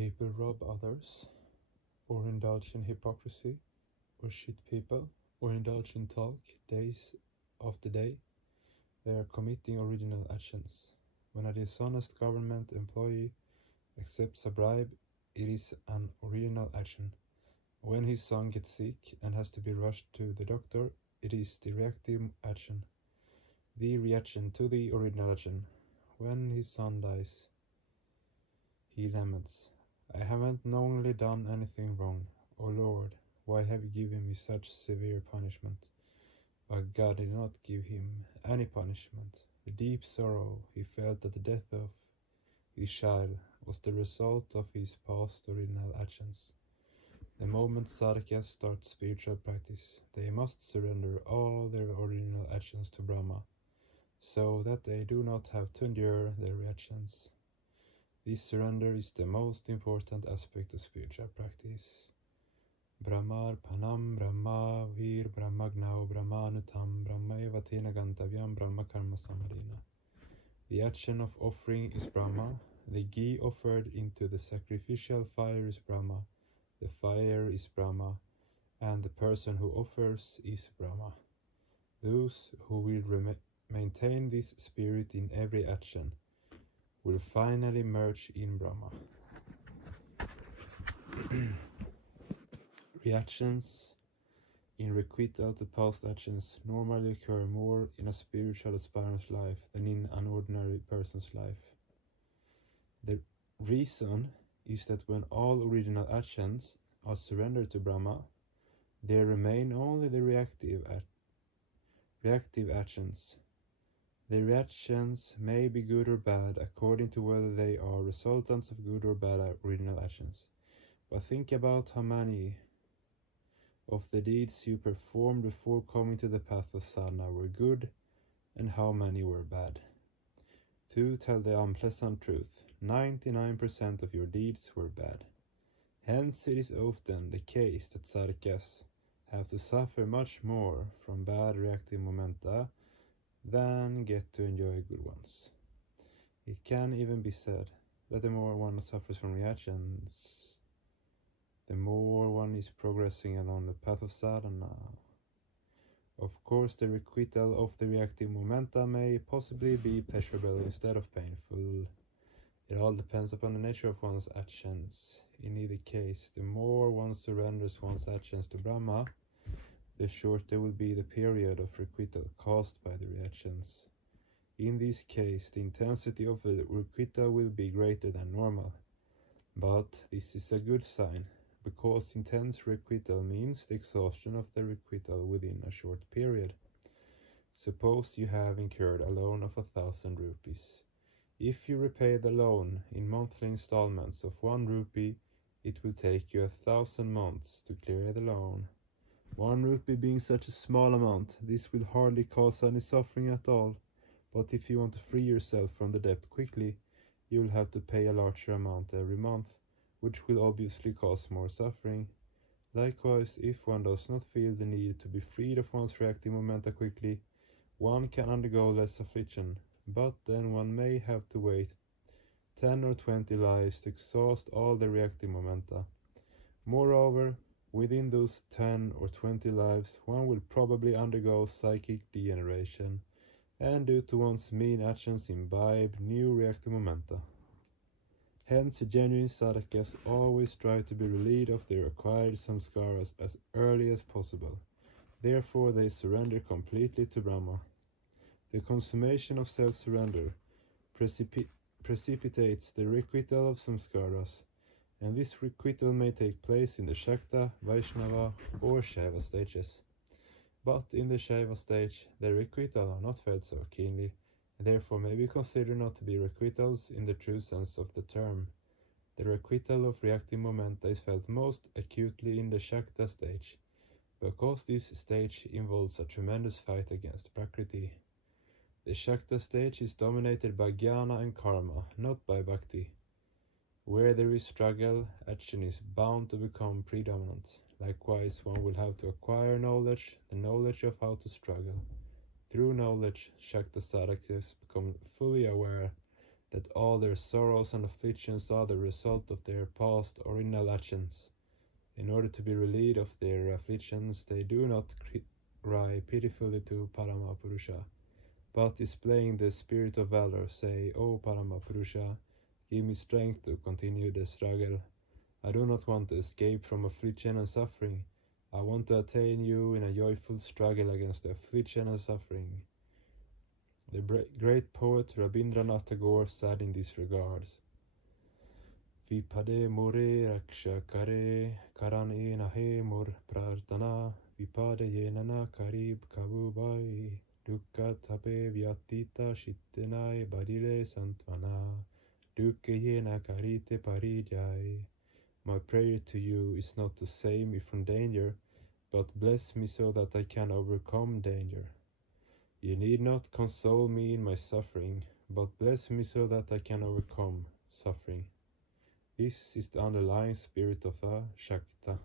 people rob others, or indulge in hypocrisy, or cheat people, or indulge in talk days of the day, they are committing original actions. When a dishonest government employee accepts a bribe, it is an original action. When his son gets sick and has to be rushed to the doctor, it is the reactive action. The reaction to the original action. When his son dies, he laments, I haven't knowingly done anything wrong. O Lord, why have you given me such severe punishment? But God did not give him any punishment. The deep sorrow he felt at the death of his child was the result of his past original actions. The moment sadhakas start spiritual practice, they must surrender all their original actions to Brahma, so that they do not have to endure their reactions. This surrender is the most important aspect of spiritual practice. Brahmar panam brahma vir brahmagnau brahmanutam brahma evatena gantavyam brahma karma samadhina. The action of offering is Brahma, the ghee offered into the sacrificial fire is Brahma, the fire is Brahma, and the person who offers is Brahma. Those who will maintain this spirit in every action will finally merge in Brahma. Reactions in requital to past actions normally occur more in a spiritual aspirant's life than in an ordinary person's life. The reason is that when all original actions are surrendered to Brahma, there remain only the reactive actions. The reactions may be good or bad according to whether they are resultants of good or bad original actions. But think about how many of the deeds you performed before coming to the path of sadhana were good and how many were bad. To tell the unpleasant truth, 99% of your deeds were bad. Hence it is often the case that sadhakas have to suffer much more from bad reactive momenta than get to enjoy good ones. It can even be said that the more one suffers from reactions, the more one is progressing along the path of sadhana. Of course, the requital of the reactive momenta may possibly be pleasurable instead of painful. It all depends upon the nature of one's actions. In either case, the more one surrenders one's actions to Brahma, the shorter will be the period of requital caused by the reactions. In this case, the intensity of the requital will be greater than normal. But this is a good sign, because intense requital means the exhaustion of the requital within a short period. Suppose you have incurred a loan of 1,000 rupees. If you repay the loan in monthly installments of 1 rupee, it will take you 1,000 months to clear the loan. 1 rupee being such a small amount, this will hardly cause any suffering at all. But if you want to free yourself from the debt quickly, you will have to pay a larger amount every month, which will obviously cause more suffering. Likewise, if one does not feel the need to be freed of one's reactive momenta quickly, one can undergo less affliction, but then one may have to wait 10 or 20 lives to exhaust all the reactive momenta. Moreover, within those 10 or 20 lives, one will probably undergo psychic degeneration, and due to one's mean actions imbibe new reactive momenta. Hence, genuine sadhakas always try to be relieved of their acquired samskaras as early as possible. Therefore, they surrender completely to Brahma. The consummation of self-surrender precipitates the requital of samskaras, and this requital may take place in the Shakta, Vaishnava, or Shaiva stages. But in the Shaiva stage, the requital are not felt so keenly, and therefore may be considered not to be requitals in the true sense of the term. The requital of reactive momenta is felt most acutely in the Shakta stage, because this stage involves a tremendous fight against Prakriti. The Shakta stage is dominated by Jnana and Karma, not by Bhakti. Where there is struggle, action is bound to become predominant. Likewise, one will have to acquire knowledge, the knowledge of how to struggle. Through knowledge, Shakta sadhakas become fully aware that all their sorrows and afflictions are the result of their past original actions. In order to be relieved of their afflictions, they do not cry pitifully to Paramapurusha, but displaying the spirit of valor, say, O Paramapurusha, give me strength to continue the struggle. I do not want to escape from affliction and suffering. I want to attain you in a joyful struggle against affliction and suffering. The great poet Rabindranath Tagore said in these regards, Vipade more raksha kare karan nahe mor prarthana vipade yenana karib kabubai dukka tape vyatita shittenai badile santvana dukke yena karite parijai. My prayer to you is not to save me from danger, but bless me so that I can overcome danger. You need not console me in my suffering, but bless me so that I can overcome suffering. This is the underlying spirit of a Shakta.